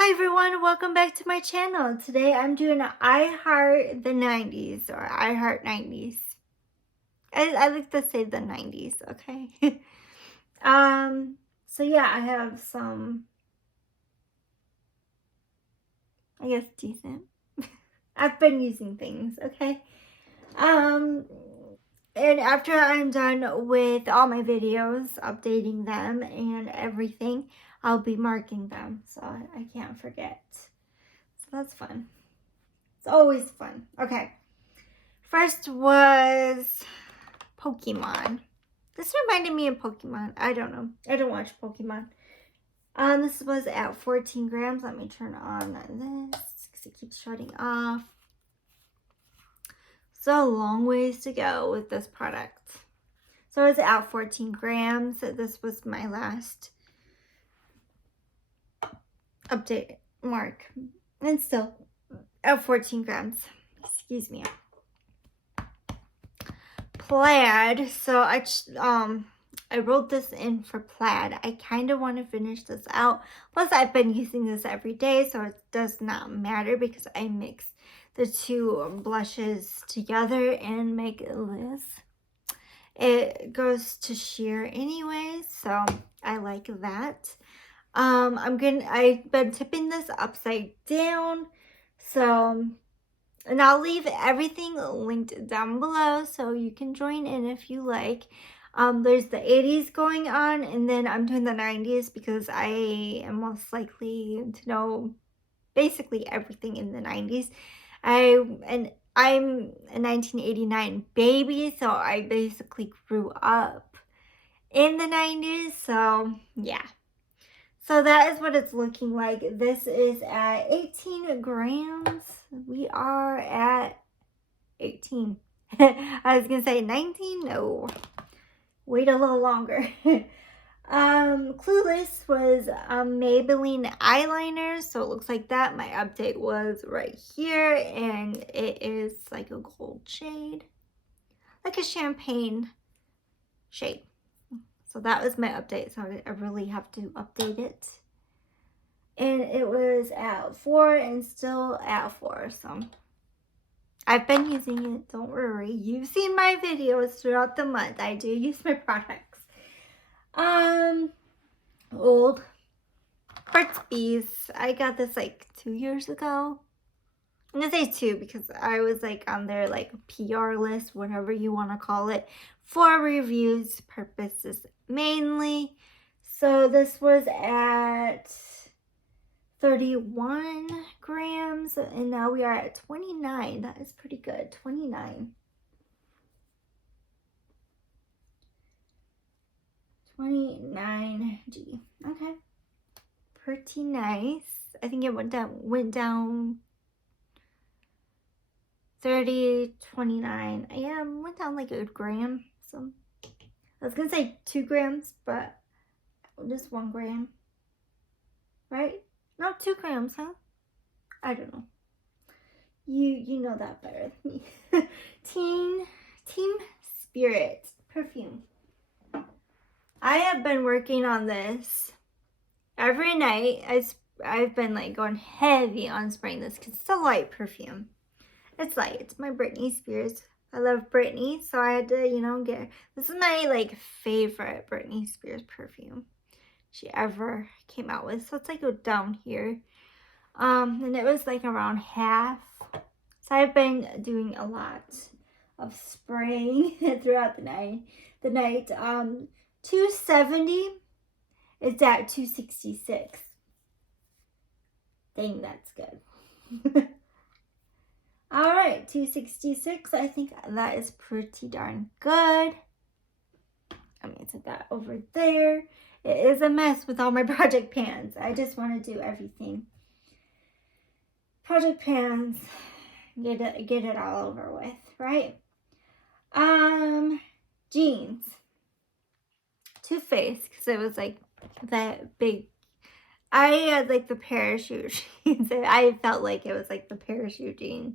Hi everyone, welcome back to my channel. Today I'm doing I Heart the 90s or I Heart 90s. I like to say the 90s, okay? um, so yeah, I have some, I guess, decent. I've been using things, okay? Um, and after I'm done with all my videos, updating them and everything, I'll be marking them so I can't forget. So that's fun. It's always fun. Okay. First was Pokemon. This reminded me of Pokemon. I don't know. I don't watch Pokemon. This was at 14 grams. Let me turn on this because it keeps shutting off. So a long ways to go with this product. So I was at 14 grams. This was my last update mark. And still at 14 grams. Excuse me. Plaid. So I wrote this in for plaid. I kind of want to finish this out. Plus, I've been using this every day, so it does not matter because I mix the two blushes together and make this. It goes to sheer anyways, so I like that. I've been tipping this upside down, so. And I'll leave everything linked down below so you can join in if you like. There's the 80s going on, and then I'm doing the 90s because I am most likely to know basically everything in the 90s. I'm a 1989 baby, so I basically grew up in the 90s, so yeah. So that is what it's looking like. This is at 18 grams. We are at 18. I was going to say 19. No. Wait a little longer. Clueless was Maybelline eyeliner. So it looks like that. My update was right here. And it is like a gold shade. Like a champagne shade. So that was my update. So I really have to update it. And it was at 4 and still at 4. So I've been using it. Don't worry. You've seen my videos throughout the month. I do use my products. Old Burt's Bees. I got this like 2 years ago. I'm gonna say 2 because I was like on their like PR list, whatever you want to call it, for reviews purposes mainly. So this was at 31 grams and now we are at 29. That is pretty good. 29. 29G. Okay. Pretty nice. I think it went down 30, 29. Yeah, went down like a gram. So I was gonna say 2 grams, but just 1 gram. Right? Not 2 grams, huh? I don't know. You know that better than me. Team Spirit perfume. I have been working on this every night. I've been like going heavy on spraying this because it's a light perfume. It's light. It's my Britney Spears. I love Britney, so I had to, get. This is my like favorite Britney Spears perfume she ever came out with. So it's like down here. And it was like around half. So I've been doing a lot of spraying throughout the night. 270. It's at 266. Dang, that's good. All right, 266. I think that is pretty darn good. I'm gonna set that over there. It is a mess with all my project pans. I just want to do everything. Project pans, get it all over with, right? Jeans. Too Faced, because it was like that big. I had like the parachute jeans. I felt like it was like the parachute jeans.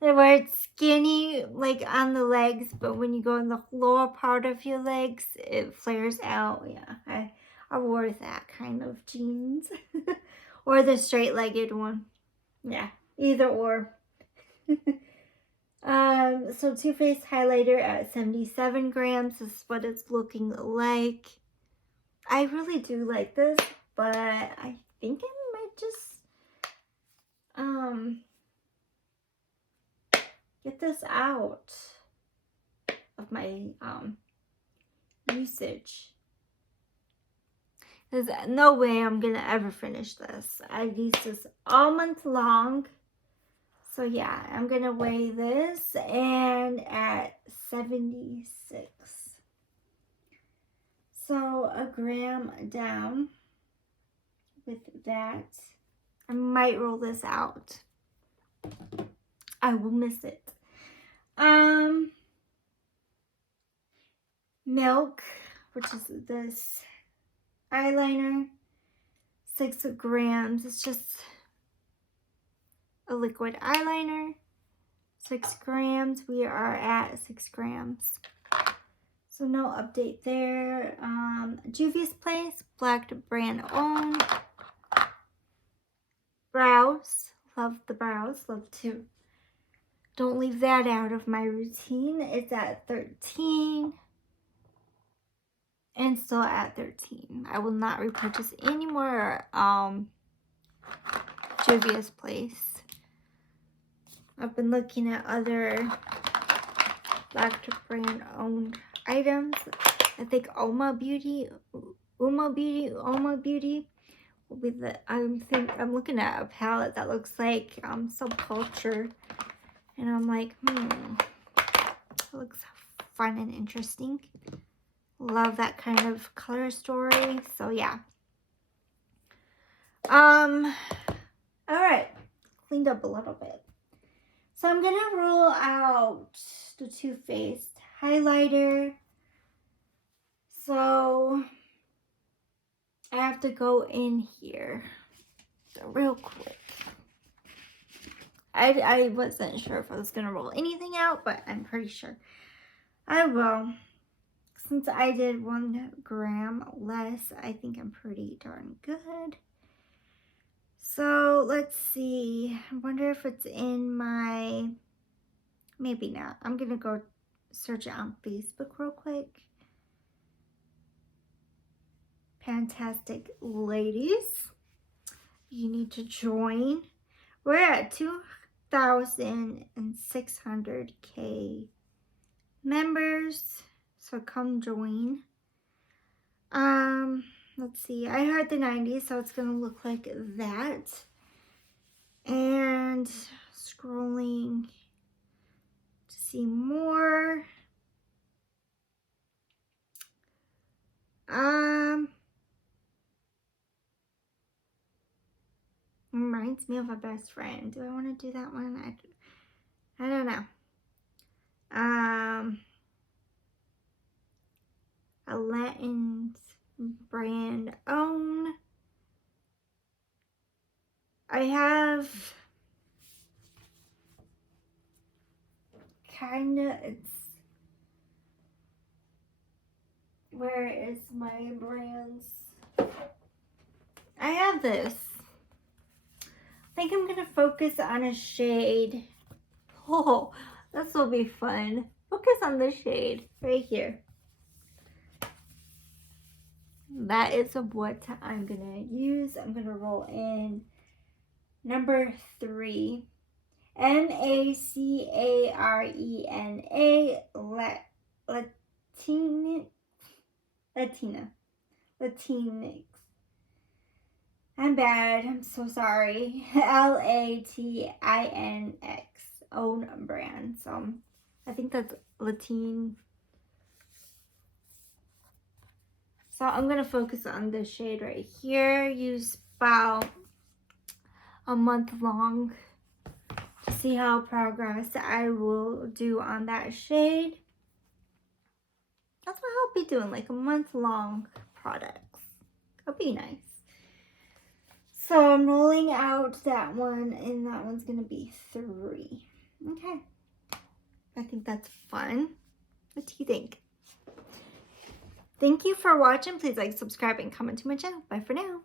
They were skinny like on the legs, but when you go in the lower part of your legs, it flares out. Yeah, I wore that kind of jeans. or the straight-legged one. Yeah, either or. So Too Faced highlighter at 77 grams is what it's looking like. I really do like this, but I think I might just get this out of my usage. There's no way I'm gonna ever finish this. I've used this all month long. So yeah, I'm gonna weigh this, and at 76. So a gram down with that. I might roll this out. I will miss it. Milk, which is this eyeliner, 6 grams. It's just a liquid eyeliner, 6 grams. We are at 6 grams. So no update there. Juvia's Place, Black brand owned. Brows, love the brows, love to. Don't leave that out of my routine. It's at 13. And still at 13. I will not repurchase any more Juvia's Place. I've been looking at other Black brand owned items. I think Oma Beauty will be the. I'm looking at a palette that looks like Subculture, and I'm like, it looks fun and interesting. Love that kind of color story. So yeah. All right, cleaned up a little bit. So I'm gonna roll out the Too Faced highlighter. So I have to go in here real quick. I wasn't sure if I was gonna roll anything out, but I'm pretty sure I will. Since I did 1 gram less, I think I'm pretty darn good. So let's see. I wonder if it's in my, maybe not. I'm gonna go search it on Facebook real quick. Fantastic ladies, you need to join. We're at 2,600K members. So come join. Let's see. I heard the 90s, so it's gonna look like that. And scrolling to see more. Reminds me of a best friend. Do I want to do that one? I don't know. A Latin brand own. I have it's, where is my brands? I have this. I think I'm gonna focus on a shade. Oh, this will be fun. Focus on the shade right here. That is what I'm gonna use. I'm gonna roll in number 3. Macarena Latinx. I'm bad. I'm so sorry. Latinx, own brand. So I think that's Latin. So I'm gonna focus on this shade right here. Use about a month long to see how progress I will do on that shade. That's what I'll be doing, like a month long products. That'll be nice. So I'm rolling out that one, and that one's gonna be 3. Okay. I think that's fun. What do you think? Thank you for watching. Please like, subscribe, and comment to my channel. Bye for now.